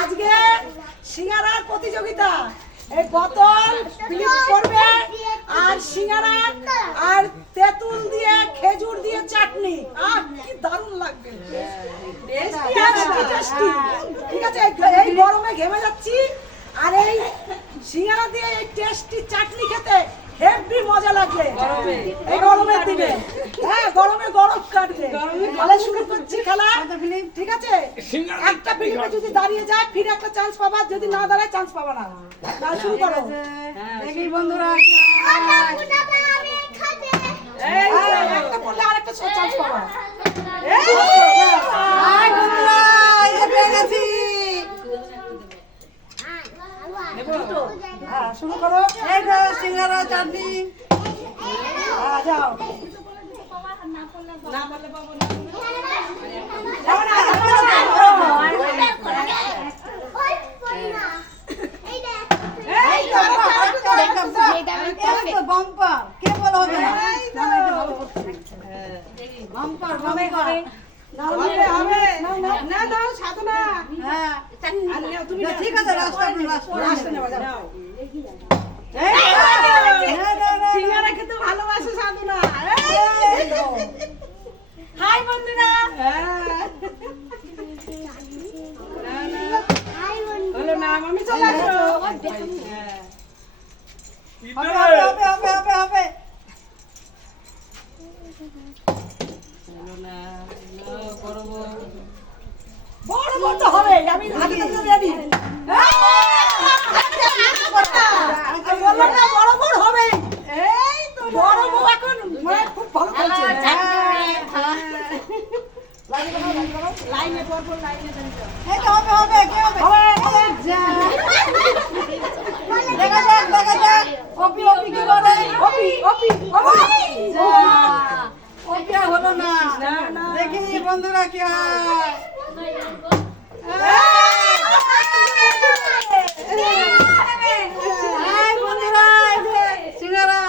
আজকে সিঙ্গারার প্রতিযোগিতা। এই বোতল ফিলিপ করবে আর সিঙ্গারা আর তেঁতুল দিয়ে খেজুর দিয়ে চাটনি। কি দারুণ লাগবে, ঠিক আছে। এই গরমে ঘেমে যাচ্ছি আর এই সিঙ্গারা দিয়ে এই টেস্টি চাটনি খেতে হেভি মজা লাগবে এই গরমের দিনে। হ্যাঁ, গরমে গরম কাটবে। তাহলে শুরু করছি খেলা, ঠিক আছে। একটা ফিল্মে যদি দাঁড়িয়ে যায় ফিরে একটা চান্স পাবা, যদি না দাঁড়ায় চান্স পাবা না। তাহলে শুরু করো। দেখি বন্ধুরা, একটা পড়লে আরেকটা চান্স পাবা। হ্যাঁ, শুরু করো। এই তো সিঙ্গারা চাটনি। যাও। বাম্পার কে বলা হবে না? বাম্পার বাম্পার না দাও সাধনা। হ্যাঁ তুমি ঠিক আছে, লাস্ট নেবা যাও। এই সিঙ্গারা খেতে ভালোবাসে সাধনা। হাই বন্ধুরা। হলো না, আমি চলে আসো। হবে হবে হবে হবে হবে। বড় বড় তো হবে, আমি আগে থেকে রেডি। বললাম না বড় বড় হবে। এই তো বড় বড় এখন খুব ভালো চলছে। লাইনে পরপর লাইনে দাঁড়িয়ে। এই তো হবে হবে কে হবে? যা দেখা যাক দেখা যাক। ওপি ওপি কি করে? ওপি ওপি যা ওপি আর হলো না। দেখি বন্ধুরা কি হয়। এই বন্ধুরা, এই যে সিঙ্গারা।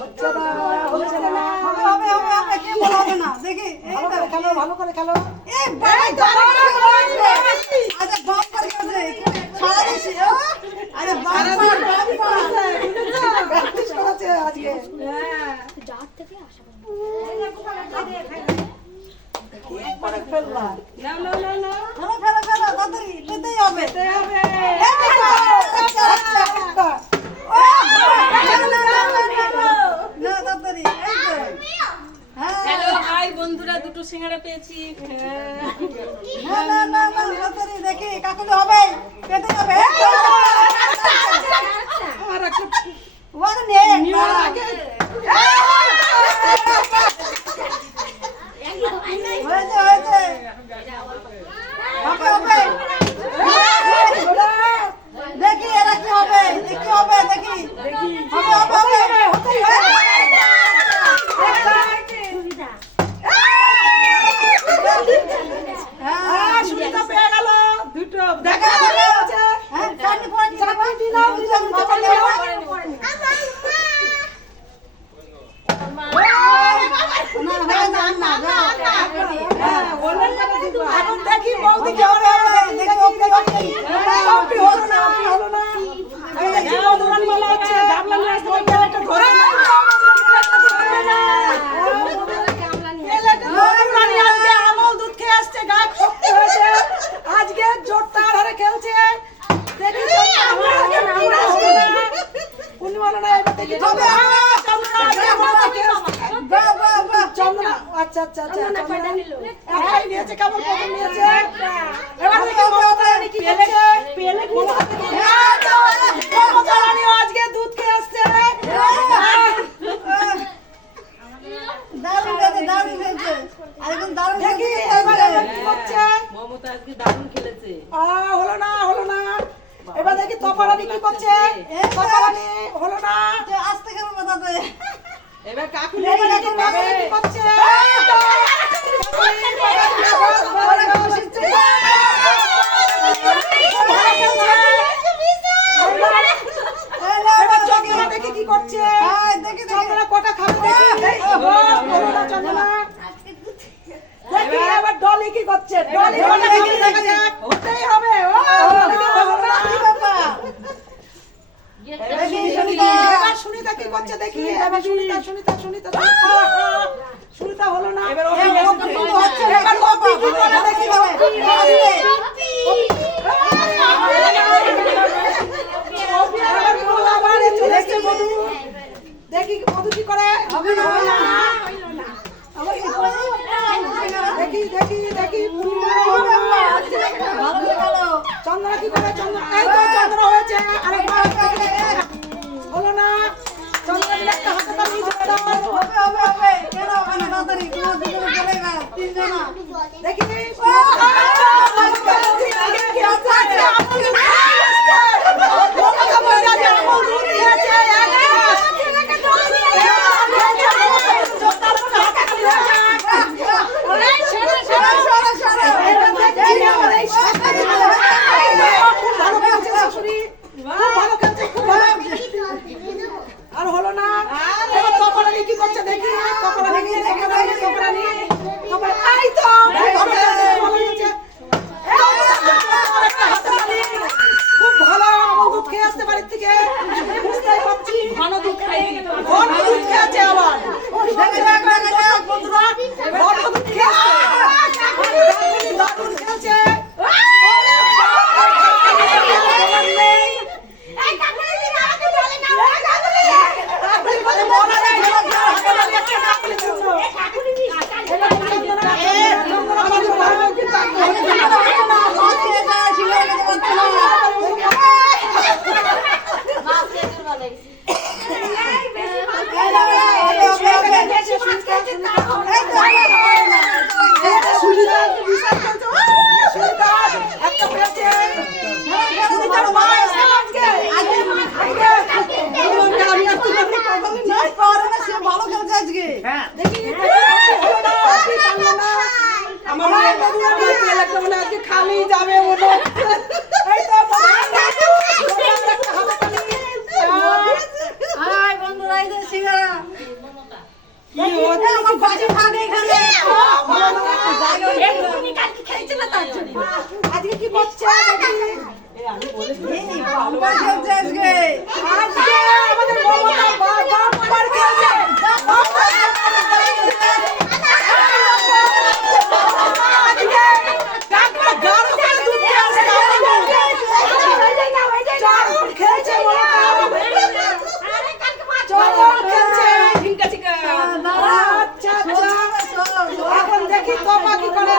হচ্ছে না। হবে হবে হবে হবে কে বলা হবে না? দেখি এই তো খেলো, ভালো করে খেলো। এই ভাই আচ্ছা বাম্পার গেছে ছাড়া দিছি। আরে বাম্পার বাম্পার প্র্যাকটিস করেছে আজকে। পরে ফেললা। না না না না। ফেলো ফেলো ফেলো তাড়াতাড়ি পেতেই হবে। একটা। না তাড়াতাড়ি এই তো। হ্যালো হাই বন্ধুরা, দুটো সিঙ্গারা পেয়েছি। না না না না তাড়াতাড়ি দেখি কাকুলি হবে পেতেই হবে। আর একটা ওয়ান নে হয়েছে হয়েছে হবে হবে। দেখি এরা কি হবে, দেখি হবে দেখি হবে হবে হবে। সুবিধা পেয়ে গেল দুটো। দেখা যাচ্ছে। হ্যাঁ চাটনি পড়ে চাটনি দিলাম, দিলাম, চাটনি দিলাম। এখন দেখি বৌদি কি করে। ওপি হলো না, ওপি হলো না। এই দেখি মধুরানী মালা হচ্ছে, গামলা নিয়ে আসতে হবে, একটা ধরে না। মধুরানী আজকে আমল দুধ খেয়ে আসছে, গায়ে শক্তি হয়েছে। আজকে জোরদার হারে খেলছে। দেখি পূর্ণিমালা না, এবার দেখি চন্দনা চন্দনা। আচ্ছা আচ্ছা আচ্ছা, একটাই নিয়েছে, কেমন প্রথম নিয়েছে। এবার দেখি মমতারানী কি করছে। পেলে কি মমতারানী আজকে দুধ খেয়ে আসছে। দারুণ হয়েছে দারুণ হয়েছে। আরেকজন দারুণ দেখি এবার এবার কি করছে। মমতা আজকে দারুণ খেলেছে। হলো না, হলো না। এবার দেখি তপারানী কি করছে। তপারানী হলো না। আসতে গেল কোথাতে। এবার কাকুলি এবার দেখি তপারানী কি করছে। এবার চন্দনা দেখি কি করছে। হ্যাঁ দেখি দেখি চন্দনা কটা খাবে দেখি। হলো না চন্দনা। দেখি এবার ডলি কি করছে, ডলি হলে দেখি দেখা যাক, হতেই হবে। ও হলো না, কি ব্যাপার? এবার সুনিতা কি করছে দেখি, এবার সুনিতা হলো না। এবার অপি কি করে দেখি, দেখি মধু কি করে, দেখি দেখি দেখি চন্দনা কি করে, চন্দনা এই তো চন্দনা হয়েছে, আরেকবার হলো না। চন্দনা একটা হাতে তার নিচে দাও, দেখি আর হলো না। এবার তপরানি কি করছে দেখি, তপরানি এই তো খুব ভালো। আমার দুধ খেয়ে আসতে বাড়ির থেকে, বুঝতেই পারছি ঘন দুধ খাই ঘন দুধ খেয়েছে আবার, বন্ধুরা ঘন দুধ খেয়েছে, দারুণ খেয়েছে। খালি যাবে বন্ধুরা এই যে সিঙ্গারা আজকে কি করছে আমাদের এখন দেখি কপা কি করে,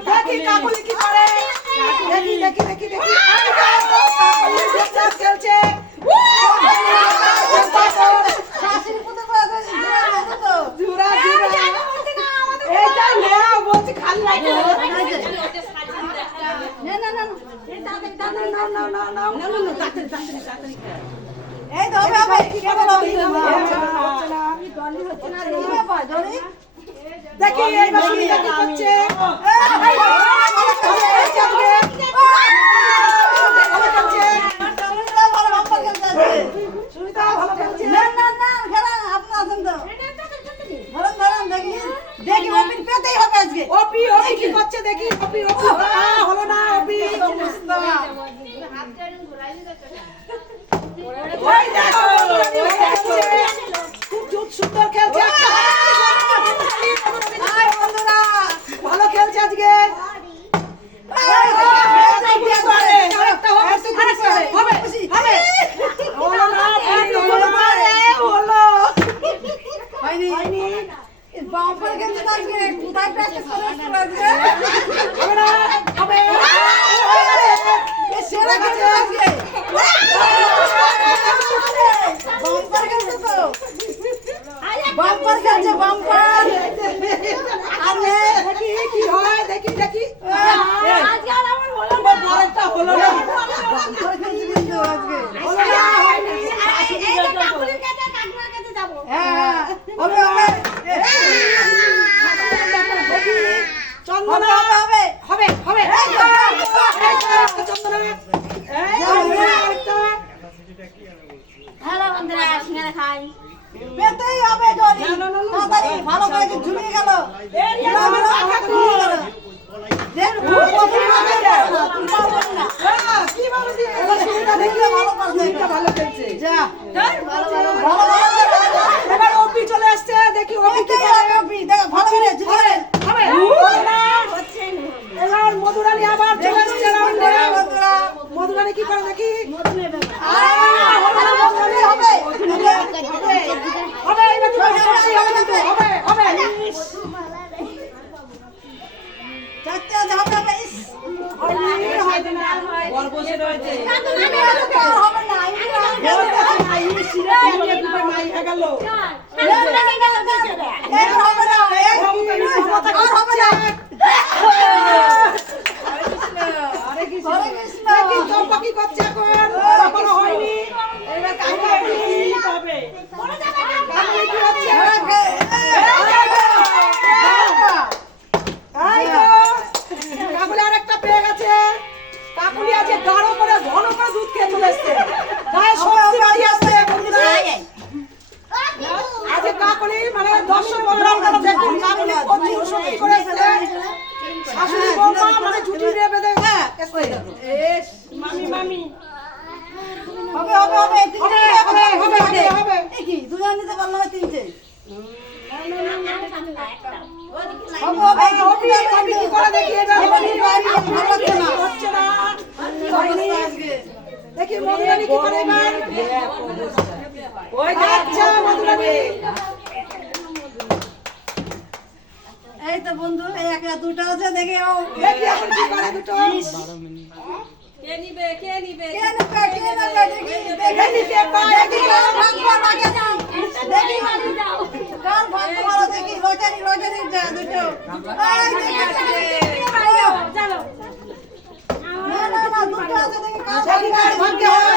দেখি কাকুলি কি করে, দেখি দেখি দেখি দেখি খেলছে। এইটাই নেও বলছি, খালি দেখি এইবার সুনিতা কি করছে, সুনিতা ভালো খেলছে। দেখি অপিন পেতেই হবে আজকে। অপি কি করছে দেখি, অপি হলো না। অপি ওই দেখো খুব সুন্দর খেলছে, ভালো খেলছে আজকে। বন্ধুরা সিঙ্গারা খাই। পেতেই হবে জনি তাড়াতাড়ি ভালো করে যে ঝুলিয়ে গেল কিভাবে দিয়ে সুবিধা দেখলে ভালো খেলছে যা এবার ওপি চলে আসছে দেখি ওপি কি করে ভালো করে ঝুলিয়ে হবে এবার মধুরানী আবার চলে আসছে রাউন্ডে মধুরানী কি করে দেখি হবে এবার চলে আসছে হবে কিন্তু হবে চাচা ঝাপটা বেশ হবে না বসে রয়েছে হবে না মাই হয়ে গেল হবে না হবে না আরে কি হরে কৃষ্ণ কি চম্পা কি করছে এখন এখনো হয়নি এবার কাকা কি হবে কাকা কি হচ্ছে এই তো কাকুলি আরেকটা পেয়ে গেছে কাকুলি আছে গাঢ় করে ঘন করে দুধ খেয়ে চলে এসছে গায়ে শক্তি বাড়ি আসছে বন্ধুরা আজ কাকুলি মানে দর্শক বন্ধুরা আপনারা দেখুন কাকুলি কত শক্তি করে এসছে শাশুড়ি বৌমা মানে ছুটি রে বেঁধে এসছে মামি হবে হবে হবে হবে কি দুজন নিতে পারলাম না তিনটে হবে হবে হবে ওপি কি করে দেখি এটা ভালো লাগছে না হচ্ছে না হয়নি দেখি মধুরানী কি করে এবার ওই আচ্ছা মধুরানী এই তো বন্ধু এই একটা দুটো আছে দেখে ও দেখি এখন কি করে দুটো কে নিবে কে নিবে কে নেবে দেখি দেখি কে পায় দেখি কার ভাগ্য লাগে দেখি কার ভাগ্য ভালো দেখি লটারি যা দুটো চলো না দুটো আছে দেখি কার দেখি কার ভাগ্যে হয়